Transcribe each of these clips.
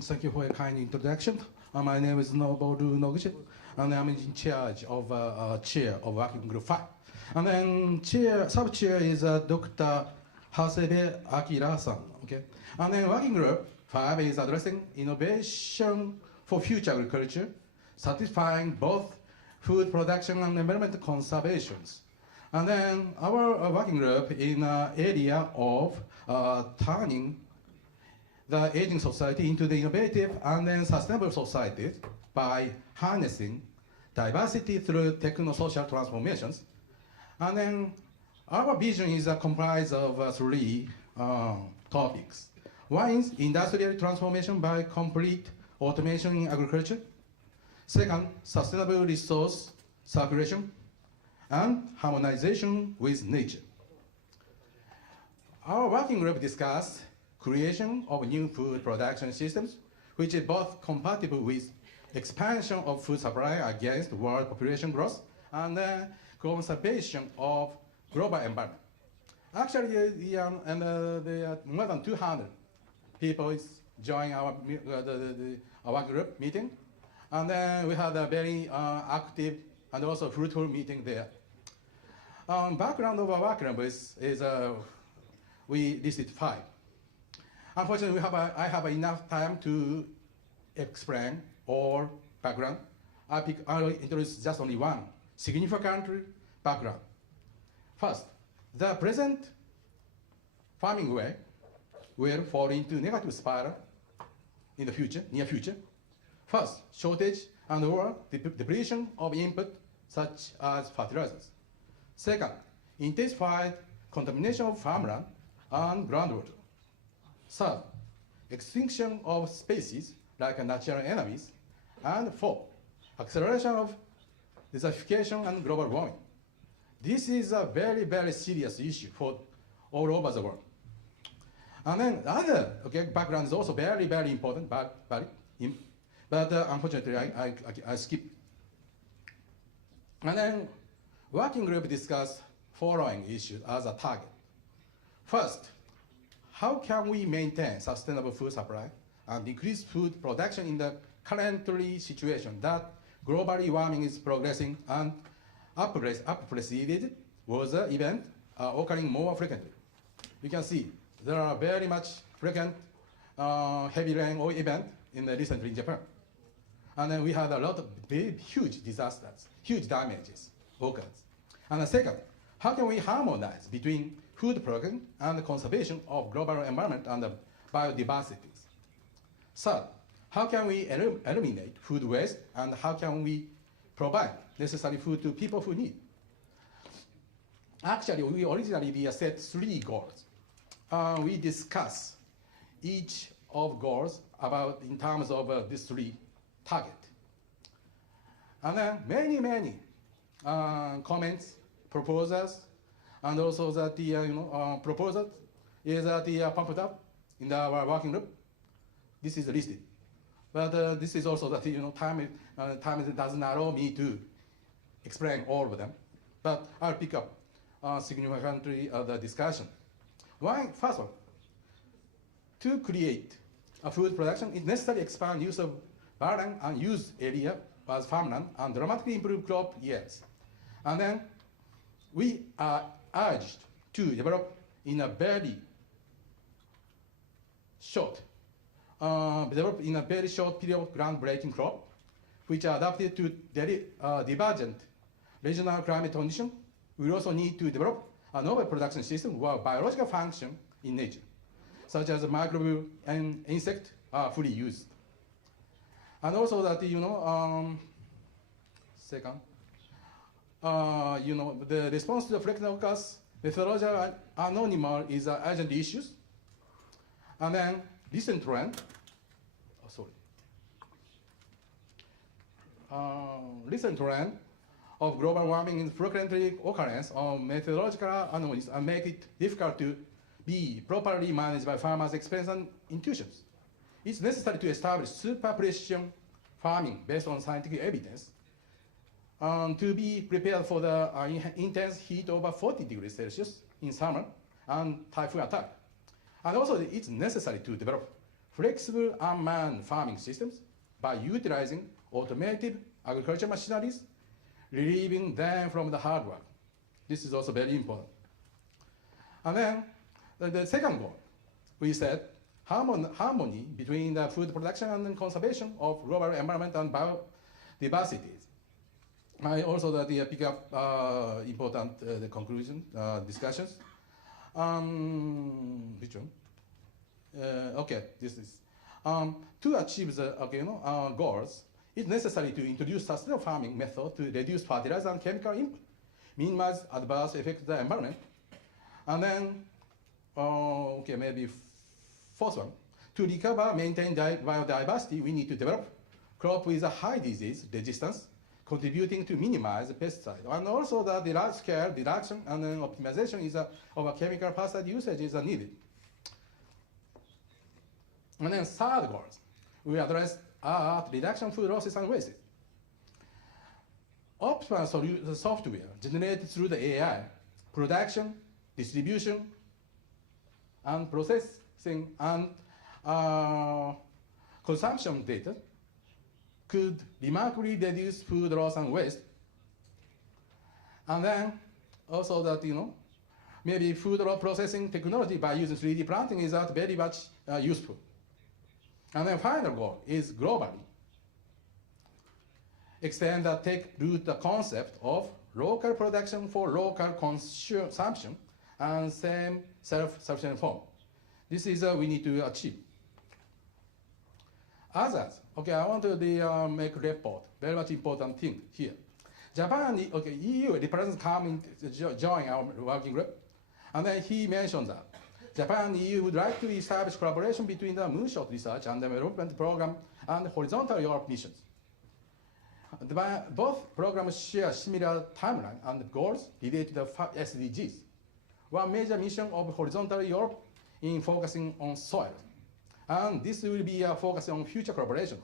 Thank you for your kind introduction. My name is Noboru Noguchi, and I'm in charge of chair of working group 5. And then sub-chair is Dr. Hasebe Akira-san. Okay. And then working group 5 is addressing innovation for future agriculture, satisfying both food production and environment conservations. And then our working group in area of turning the aging society into the innovative and then sustainable society by harnessing diversity through techno-social transformations. And then our vision is comprised of three topics. One is industrial transformation by complete automation in agriculture. Second, sustainable resource circulation and harmonization with nature. Our working group discussed creation of new food production systems, which is both compatible with expansion of food supply against world population growth and conservation of global environment. Actually, there are more than 200 people is joining our our group meeting, and then we had a very active and also fruitful meeting there. Background of our work group is we listed 5. Unfortunately, I have enough time to explain all background. I'll introduce just only one significant background. First, the present farming way will fall into negative spiral in the future, near future. First, shortage and or depletion of input such as fertilizers. Second, intensified contamination of farmland and groundwater. Third, extinction of species like natural enemies. And fourth, acceleration of desertification and global warming. This is a very, very serious issue for all over the world. And then the other background is also very, very important, but unfortunately I skip. And then working group discussed following issues as a target. First, how can we maintain sustainable food supply and increase food production in the currently situation that globally warming is progressing and unprecedented weather event occurring more frequently? You can see there are very much frequent heavy rain or event recently in Japan. And then we had a lot of big, huge disasters, huge damages occurred. And the second, how can we harmonize between food production and the conservation of global environment and biodiversity? Third, how can we eliminate food waste and how can we provide necessary food to people who need? Actually, we originally set 3 goals. We discuss each of goals about in terms of these 3 targets. And then many comments, proposals, and also that the proposal is pumped up in our working group. This is listed, but this is also that time doesn't allow me to explain all of them. But I'll pick up significantly the discussion. First one, to create a food production, it's necessary to expand use of barren and used area as farmland and dramatically improve crop yields. And then we are urged to develop in a very short period groundbreaking crop, which are adapted to divergent regional climate conditions. We also need to develop a novel production system where biological function in nature, such as microbial and insect, are fully used. And also that second, the response to the flexible gas methodological anonymal is an urgent issue. And then recent trend, recent trend of global warming is frequently occurrence of methodological anomalies and make it difficult to be properly managed by farmers' expense and intuitions. It's necessary to establish super precision farming based on scientific evidence to be prepared for the intense heat over 40 degrees Celsius in summer and typhoon attack. And also it's necessary to develop flexible unmanned farming systems by utilizing automated agricultural machineries, relieving them from the hard work. This is also very important. And then the second goal, we said harmony between the food production and conservation of global environment and biodiversity. I also pick up important the conclusion discussions. Which one? Okay, this is to achieve the goals. It's necessary to introduce sustainable farming method to reduce fertilizer and chemical input, minimize adverse effects of the environment, and then okay, maybe fourth one, to recover, maintain biodiversity, we need to develop crop with a high disease resistance, contributing to minimize pesticide. And also the large-scale reduction and then optimization of a chemical pesticide usage is needed. And then third goal, we address reduction food losses and wastes. Optimal software generated through the AI, production, distribution, and processing and consumption data could remarkably reduce food loss and waste. And then also that, maybe food processing technology by using 3D planting is very much useful. And then final goal is globally extend the take root the concept of local production for local consumption and same self-sufficient form. This is we need to achieve. Others, okay, I want to make a report, very much important thing here. Japan, okay, EU representatives come to join our working group, and then he mentioned that Japan and EU would like to establish collaboration between the Moonshot research and development program and horizontal Europe missions. Both programs share similar timeline and goals related to the SDGs. One major mission of horizontal Europe in focusing on soil. And this will be a focus on future collaborations.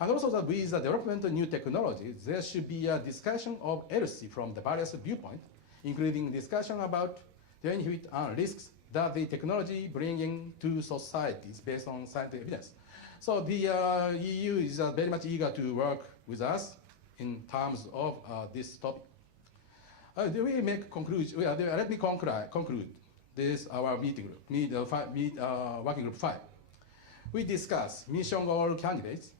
And also that with the development of new technologies, there should be a discussion of ELSI from the various viewpoints, including discussion about the benefits and risks that the technology bringing to societies based on scientific evidence. So the EU is very much eager to work with us in terms of this topic. Do we make conclusion? Let me conclude this our meeting group, working group 5. We discuss mission goal candidates.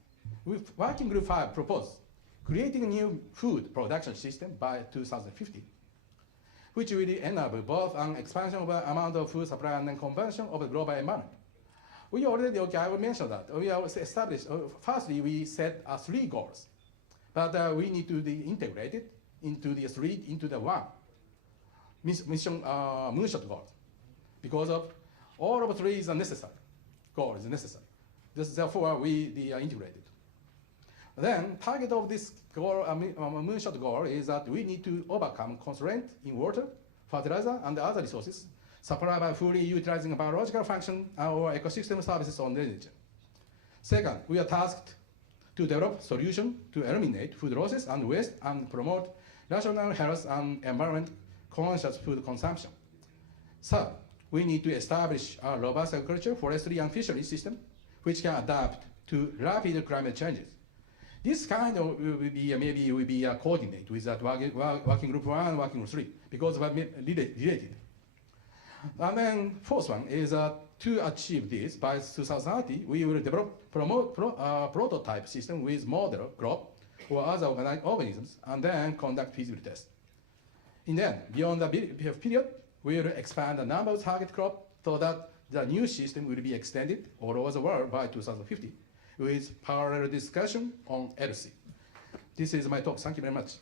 Working group 5 proposed creating a new food production system by 2050, which will enable both an expansion of the amount of food supply and then conversion of the global environment. We already, okay, I will mention that. We established, firstly, we set 3 goals, but we need to integrate it into the one mission Moonshot goals, because of all of 3 is necessary. Goal is necessary. Therefore, we integrated. Then, target of this goal, Moonshot goal is that we need to overcome constraint in water, fertilizer, and other resources supplied by fully utilizing biological function or ecosystem services on the region. Second, we are tasked to develop solutions to eliminate food losses and waste and promote national health and environment conscious food consumption. Third, we need to establish a robust agriculture, forestry, and fishery system which can adapt to rapid climate changes. This kind of maybe will be coordinated with that working group 1 and working group 3 because they are related. And then fourth one is to achieve this by 2030, we will develop prototype system with model crop or other organisms and then conduct feasibility tests. And then beyond the period, we will expand the number of target crop so that the new system will be extended all over the world by 2050 with parallel discussion on LC. This is my talk. Thank you very much.